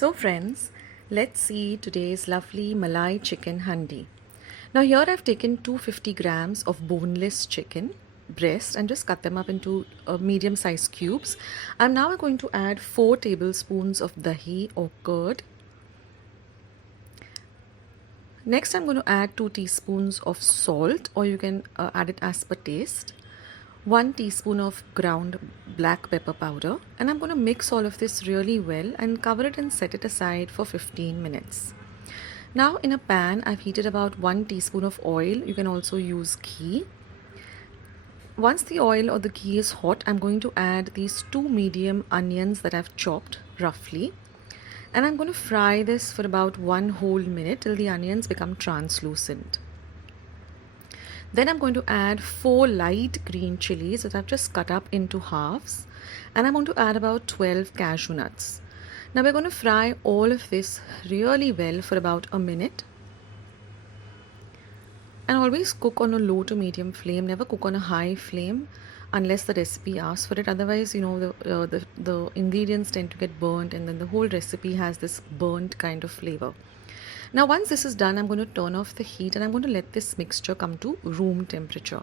So friends, let's see today's lovely Malai chicken handi. Now here I've taken 250 grams of boneless chicken breast and just cut them up into medium sized cubes. I'm now going to add 4 tablespoons of dahi or curd. Next I'm going to add 2 teaspoons of salt, or you can add it as per taste. 1 teaspoon of ground black pepper powder, and I'm going to mix all of this really well and cover it and set it aside for 15 minutes. Now in a pan I've heated about 1 teaspoon of oil. You can also use ghee. Once the oil or the ghee is hot, I'm going to add these 2 medium onions that I've chopped roughly, and I'm going to fry this for about 1 whole minute till the onions become translucent. Then I'm going to add 4 light green chillies that I've just cut up into halves, and I'm going to add about 12 cashew nuts. Now we're going to fry all of this really well for about a minute. And always cook on a low to medium flame. Never cook on a high flame unless the recipe asks for it. Otherwise, the ingredients tend to get burnt, and then the whole recipe has this burnt kind of flavor. Now once this is done, I'm going to turn off the heat and I'm going to let this mixture come to room temperature.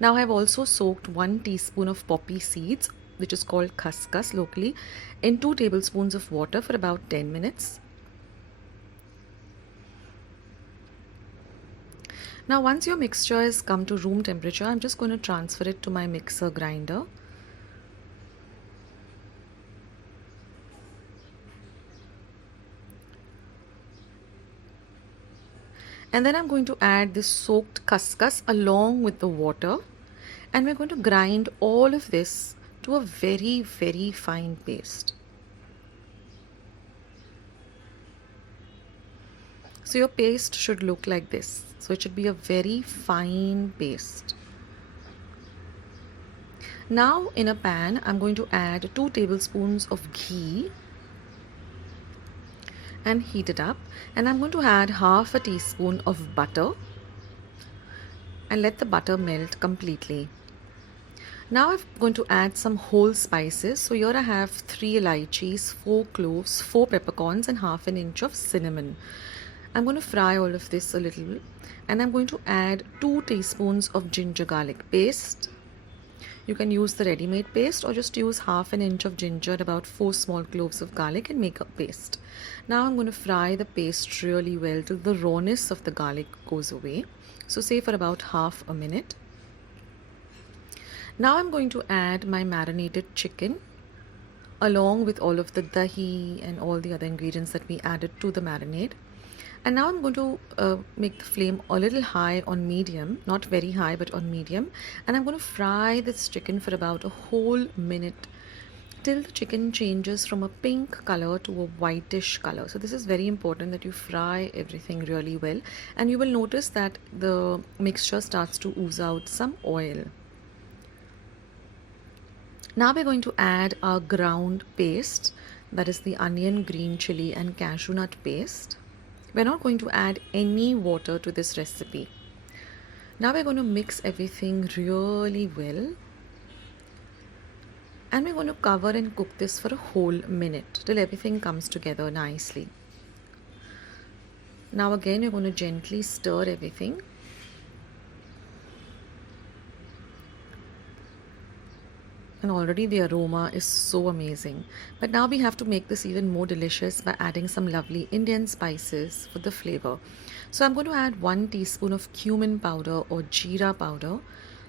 Now I've also soaked 1 teaspoon of poppy seeds, which is called khuskhus locally, in 2 tablespoons of water for about 10 minutes. Now once your mixture has come to room temperature, I'm just going to transfer it to my mixer grinder. And then I'm going to add this soaked khuskhus along with the water, and we're going to grind all of this to a very, very fine paste. So your paste should look like this. So it should be a very fine paste. Now in a pan, I'm going to add 2 tablespoons of ghee and heat it up, and I'm going to add half a teaspoon of butter and let the butter melt completely. Now I'm going to add some whole spices. So here I have 3 elaichis, 4 cloves, 4 peppercorns and half an inch of cinnamon. I'm going to fry all of this a little, and I'm going to add 2 teaspoons of ginger garlic paste. You can use the ready-made paste or just use half an inch of ginger, about 4 small cloves of garlic, and make a paste. Now I'm going to fry the paste really well till the rawness of the garlic goes away. So say for about half a minute. Now I'm going to add my marinated chicken along with all of the dahi and all the other ingredients that we added to the marinade. And now I'm going to make the flame a little high on medium, not very high but on medium, and I'm going to fry this chicken for about a whole minute till the chicken changes from a pink color to a whitish color. So this is very important that you fry everything really well, and you will notice that the mixture starts to ooze out some oil. Now we're going to add our ground paste, that is the onion, green chili and cashew nut paste. We're not going to add any water to this recipe. Now we're going to mix everything really well, and we're going to cover and cook this for a whole minute till everything comes together nicely. Now again you're going to gently stir everything. And already the aroma is so amazing. But now we have to make this even more delicious by adding some lovely Indian spices for the flavor. So I'm going to add 1 teaspoon of cumin powder or jeera powder,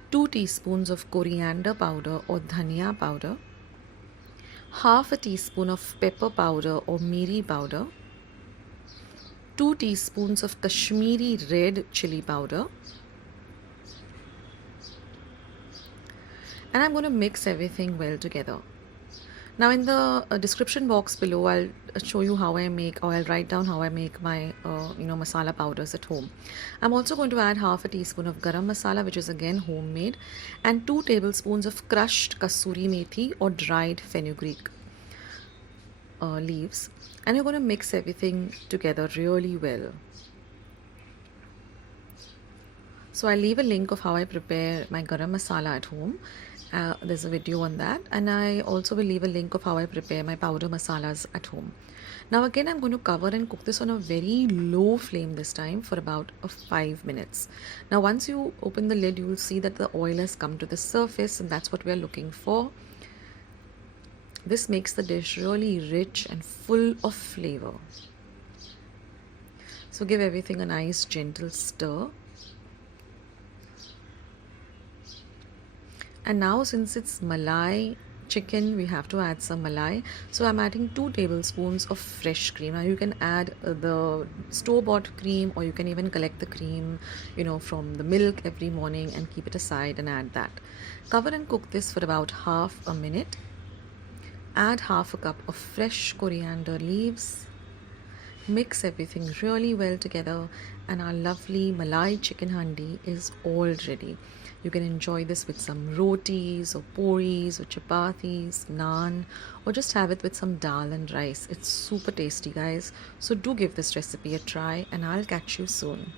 2 teaspoons of coriander powder or dhania powder, half a teaspoon of pepper powder or meethi powder, 2 teaspoons of Kashmiri red chilli powder, and I'm going to mix everything well together. Now in the description box below, I'll show you how I make, or I'll write down how I make my masala powders at home. I'm also going to add half a teaspoon of garam masala, which is again homemade, and 2 tablespoons of crushed kasuri meethi or dried fenugreek leaves, and you're going to mix everything together really well. So I'll leave a link of how I prepare my garam masala at home, There's a video on that, and I also will leave a link of how I prepare my powder masalas at home. Now again, I'm going to cover and cook this on a very low flame this time for about 5 minutes. Now once you open the lid, you will see that the oil has come to the surface, and that's what we are looking for. This makes the dish really rich and full of flavor. So give everything a nice gentle stir. And now since it's Malai chicken, we have to add some malai. So I'm adding 2 tablespoons of fresh cream. Now you can add the store-bought cream, or you can even collect the cream, from the milk every morning and keep it aside and add that. Cover and cook this for about half a minute. Add half a cup of fresh coriander leaves. Mix everything really well together, and our lovely Malai chicken handi is all ready. You can enjoy this with some rotis or puris or chapatis, naan, or just have it with some dal and rice. It's super tasty, guys. So do give this recipe a try, and I'll catch you soon.